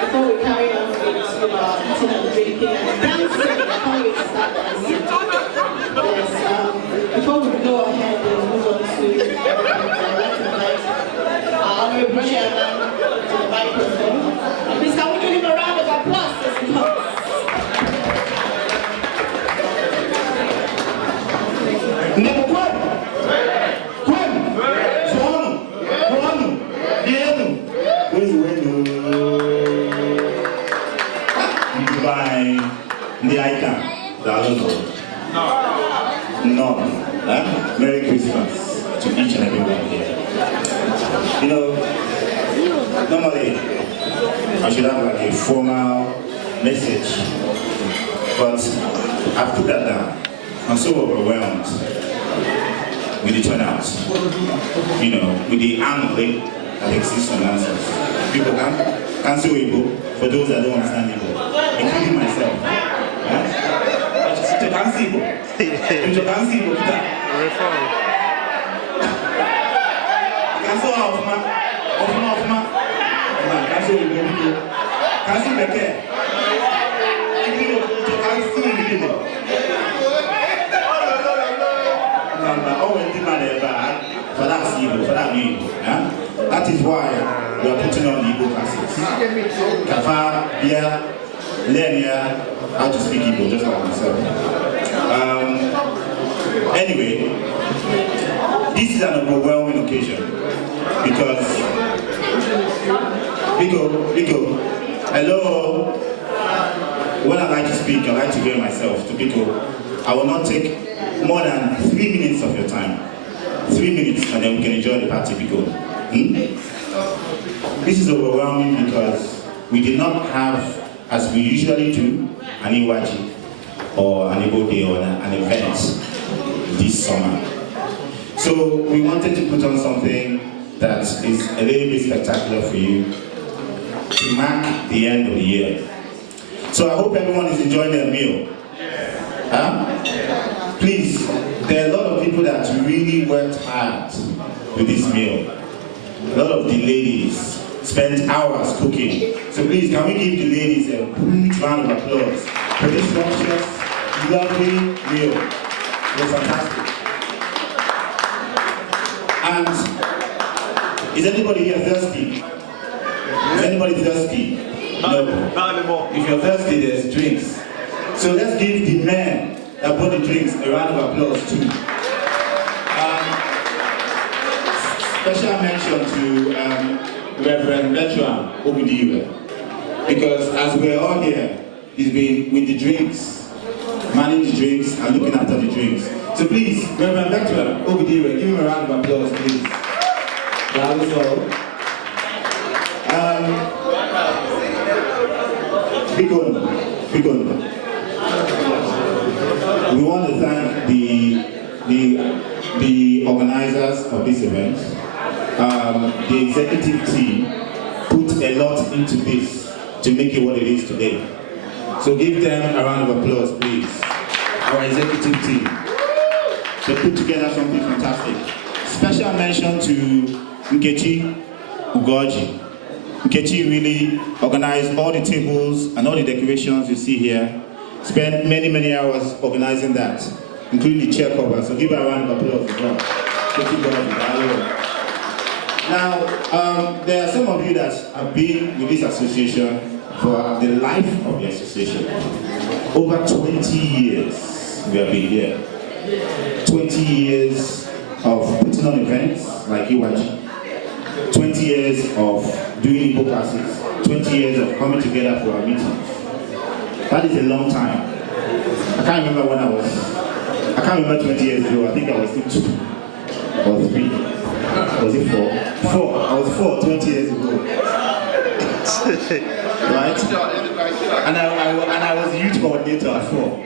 before we carry on with eating and drinking and dancing, I can't wait to start dancing. Yes, before we go ahead and move on to I'd like to invite our honorable chairman to the microphone. And please, can we give him a round of applause as he comes? The ICAM, no. Merry Christmas to each and every one here. You know, normally I should have like a formal message, but I've put that down. I'm so overwhelmed with the turnout, you know, with the angling that exists on answers. People can say Igbo for those that don't understand Igbo, including myself. That is why we are putting on the Igbo classes. Kafa, Bia, Lenia, how to speak Igbo, just like myself. Anyway, this is an overwhelming occasion because Biko, hello. When I like to speak, I like to hear myself. To Biko, I will not take more than 3 minutes of your time. 3 minutes, and then we can enjoy the party, Biko. This is overwhelming because we did not have, as we usually do, an Iwaji or an Igbo Day or an event this summer. So we wanted to put on something that is a little bit spectacular for you to mark the end of the year. So I hope everyone is enjoying their meal. Please, there are a lot of people that really worked hard with this meal. A lot of the ladies spent hours cooking. So please, can we give the ladies a huge round of applause for this sumptuous, lovely meal? It was fantastic. And is anybody here thirsty? Is anybody thirsty? No. Not anymore. If you're thirsty, there's drinks. So let's give the men that brought the drinks a round of applause too. Special mention to Reverend Veteran Ogudiwe, because as we're all here, he's been with the drinks, managing the drinks and looking after the drinks. So please, Reverend Veteran Ogudiwe, give him a round of applause, please. That was all. Big on. We want to thank the organizers of this event. The executive team put a lot into this to make it what it is today. So give them a round of applause, please. Our executive team. They put together something fantastic. Special mention to Nkechi Ugoji. Nkechi really organized all the tables and all the decorations you see here. Spent many hours organizing that, including the chair cover. So give her a round of applause as well. Now, there are some of you that have been with this association for the life of the association. Over 20 years we have been here. 20 years of putting on events like Iwaji. 20 years of doing Igbo classes. 20 years of coming together for our meetings. That is a long time. I can't remember when I can't remember 20 years ago. I think I was still 2 or 3. Was it 4? 4. I was 4 20 years ago. Right? And I was a youth coordinator at 4.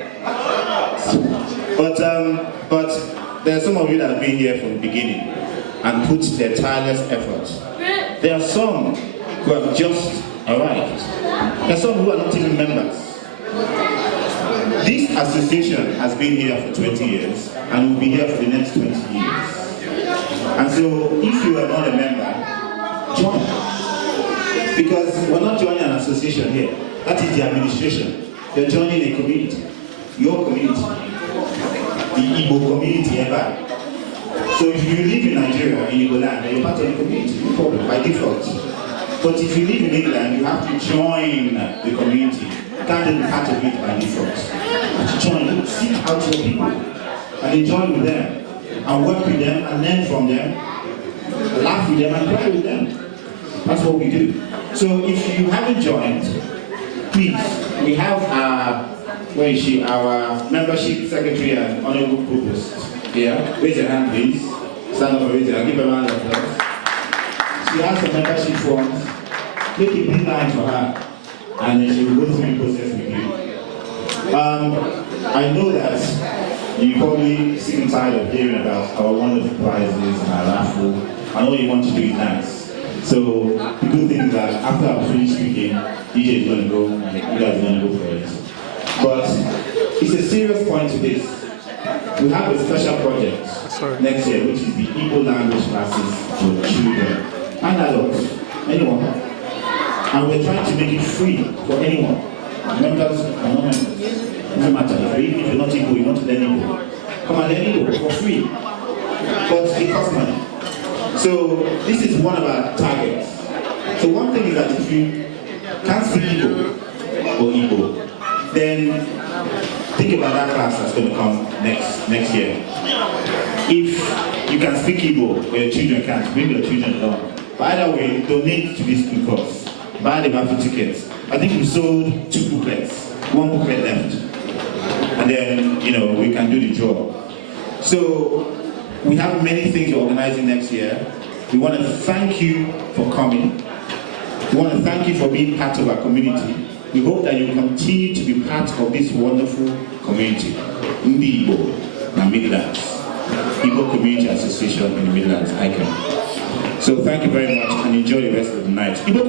But there are some of you that have been here from the beginning and put their tireless efforts. There are some who have just arrived. There are some who are not even members. This association has been here for 20 years and will be here for the next 20 years. And so, if you are not a member, join. Because we're not joining an association here. That is the administration. You're joining a community. Your community. The Igbo community ever. So if you live in Nigeria, in Igbo land, then you're part of the community, no problem, by default. But if you live in England, you have to join the community. You can't be part of it by default. You have to join, seek out your people, and enjoy with them, and work with them, and learn from them, laugh with them, and cry with them. That's what we do. So if you haven't joined, please, we have where is she? Our membership secretary and honorable provost. Yeah, raise your hand, please. Stand up and raise your hand. Give her a round of applause. She has some membership forms. Make a big line for her, and then she will go through the process with you. I know that you probably sick and tired of hearing about our wonderful prizes and our raffle, and all you want to do is dance. So the good thing is that after I finish speaking, DJ is going to go, and you guys are going to go for it. But it's a serious point to this. We have a special project next year, which is the Igbo language classes for children and adults, anyone. And we're trying to make it free for anyone. Members and non-members. Doesn't matter. Even if you're not Igbo, you're not learning Igbo. Come and learn Igbo for free. But it costs money. So this is one of our targets. So one thing is that if you can't speak Igbo or Igbo, then think about that class that's going to come next year. If you can speak Igbo, but your children can't, bring your children along. But either way, donate to this school course. Buy the raffle tickets. I think we sold 2 booklets, 1 booklet left. And then, we can do the draw. So, we have many things we're organizing next year. We want to thank you for coming. We want to thank you for being part of our community. We hope that you continue to be part of this wonderful community, Igbo and Midlands, Igbo Community Association in the Midlands, ICAM. So thank you very much and enjoy the rest of the night. Igbo